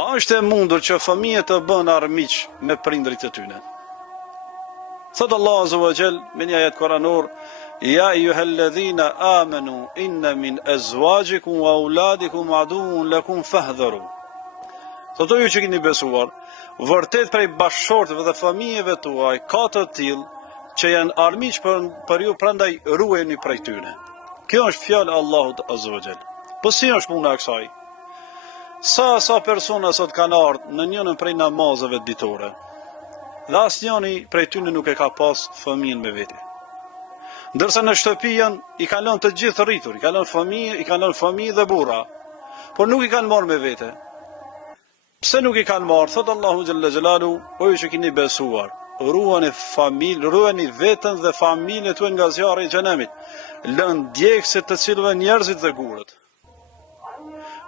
A është e mundur që fëmijët të bënë armiq me prindrit e tyre? Thot Allah Azza wa Jall me një ajet kuranor: Ja ayyuhalladhina amanu inna min azwajikum wa auladikum aduwwun lakum fahdharu. Thotë ju që keni besuar, vërtet prej bashkëshortëve dhe fëmijëve tuaj ka të tillë që janë armiq për ju, prandaj ruajeni prej tyre. Kjo është fjalë e Allahut Azza wa Jall. Po si është puna e kësaj? Sa persona sot kanë ardhur në njënën prej namazeve ditore, dhe asnjëri prej tyre nuk e ka pas fëmijën me vete. Ndërsa në shtëpi i kanë lënë të gjithë rritur, i kanë lënë fëmijë dhe burra, por nuk i kanë marrë me vete. Pse nuk i kanë marrë? Thot Allahu Xhalla Xhelalu: O ju që keni besuar, ruani veten dhe familjen tuaj nga zjarri i xhenemit, lënë djegëse të cilëve njerëzit dhe gurët.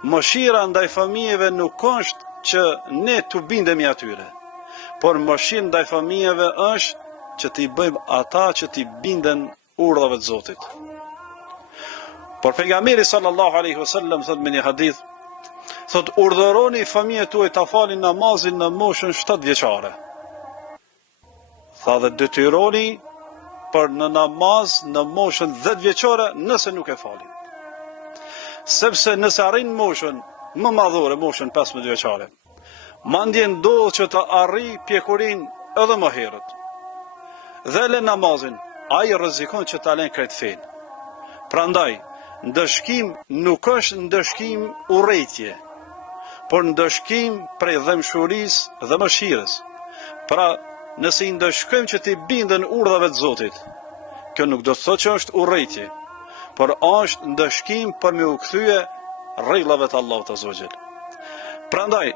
Mëshira ndaj fëmijëve nuk është që ne të bindemi atyre, por mëshira ndaj fëmijëve është që t'i bëjmë ata që t'i binden urdhave të Zotit. Por pejgamberi sallallahu alaihi wasallam thot me një hadith, thot: urdhëroni fëmijët tuaj ta falin namazin në moshën 7 vjeçare. Tha dhe detyroni për në namaz në moshën 10 vjeçare nëse nuk e falin. Sepse nëse arrin moshën më madhore, moshën 15 vjeçare, mandje ndodh që të arri pjekurin edhe më herët. Dhe le namazin, ai rrezikon që ta lën krejt fen. Prandaj, ndëshkim nuk është ndëshkim urrëtie, por ndëshkim prej dëmshurisë dhe mëshirës. Pra, nëse i ndëshkojmë që t'i binden urdhave të Zotit, kjo nuk do të thotë që është urrëtie, por është ndëshkim për me u kthye rregullave të Allahut Azza wa Jall. Prandaj,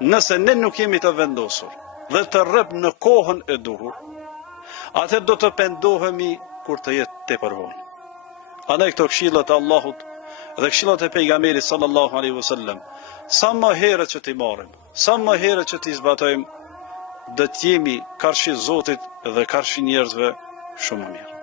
nëse ne nuk jemi të vendosur dhe të rrep në kohën e duhur, atëherë do të pendohemi kur të jetë tepër vonë. Andaj këto këshillat e Allahut dhe këshillat e pejgamberit sallallahu alaihi wasallam, sa më herët që t'i marrim, sa më herët që t'i zbatojmë, do të jemi karshi Zotit dhe karshi njerëzve shumë më mirë.